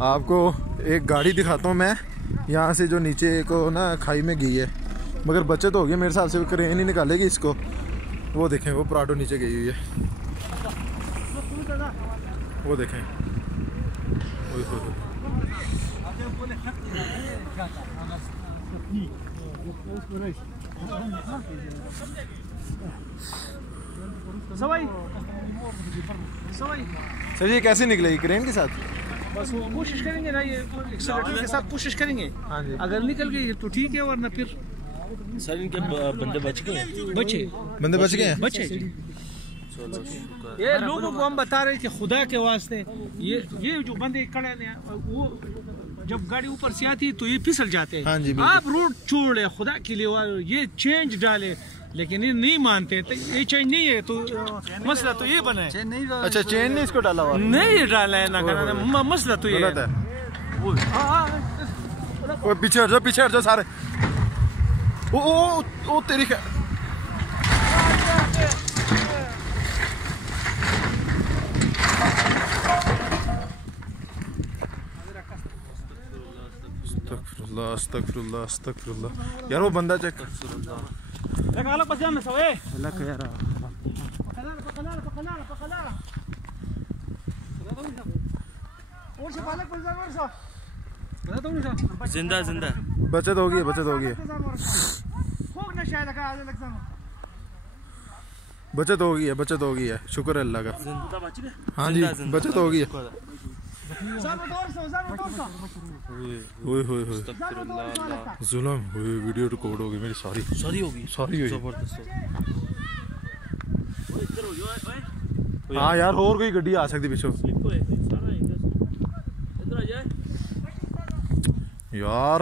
आपको एक गाड़ी दिखाता हूँ मैं, यहाँ से जो नीचे को ना खाई में गई है, मगर बचत हो गई मेरे हिसाब से, क्रेन ही निकालेगी इसको। वो देखें वो प्राडो नीचे गई हुई है, वो देखें। सर ये कैसे निकलेगी क्रेन के साथ? बस वो कोशिश करेंगे ना, ये एक्सीलरेटर के साथ कोशिश करेंगे। हाँ जी, अगर निकल गई तो ठीक है, वरना फिर सर इनके बंदे बच गए, बंदे बच गए हैं। बचे। ये लोगों को हम बता रहे थे खुदा के वास्ते, ये जो बंदे खड़े हैं वो जब गाड़ी ऊपर से आती है तो ये फिसल जाते हैं। हाँ जी, आप रोड छोड़े खुदा के लिए, ये चेंज डाले, लेकिन ये नहीं मानते। तो ये चेंज नहीं है तो मसला तो ये बना है। अच्छा चेन ने इसको डाला हुआ नहीं डाला है ना, मसला तो ये है। वो पीछे हट जाओ सारे। ओ तेरी अस्तगफुरुल्लाह। यार वो बंदा चेक जिंदा बचत होगी। बचत होगी है, शुक्र है अल्लाह का। हाँ जी बचत होगी है। जुल्म हुई, वीडियो रिकॉर्ड होगी मेरी सारी होगी। हाँ यार और कोई गड्डी आ सकती पिछो यार।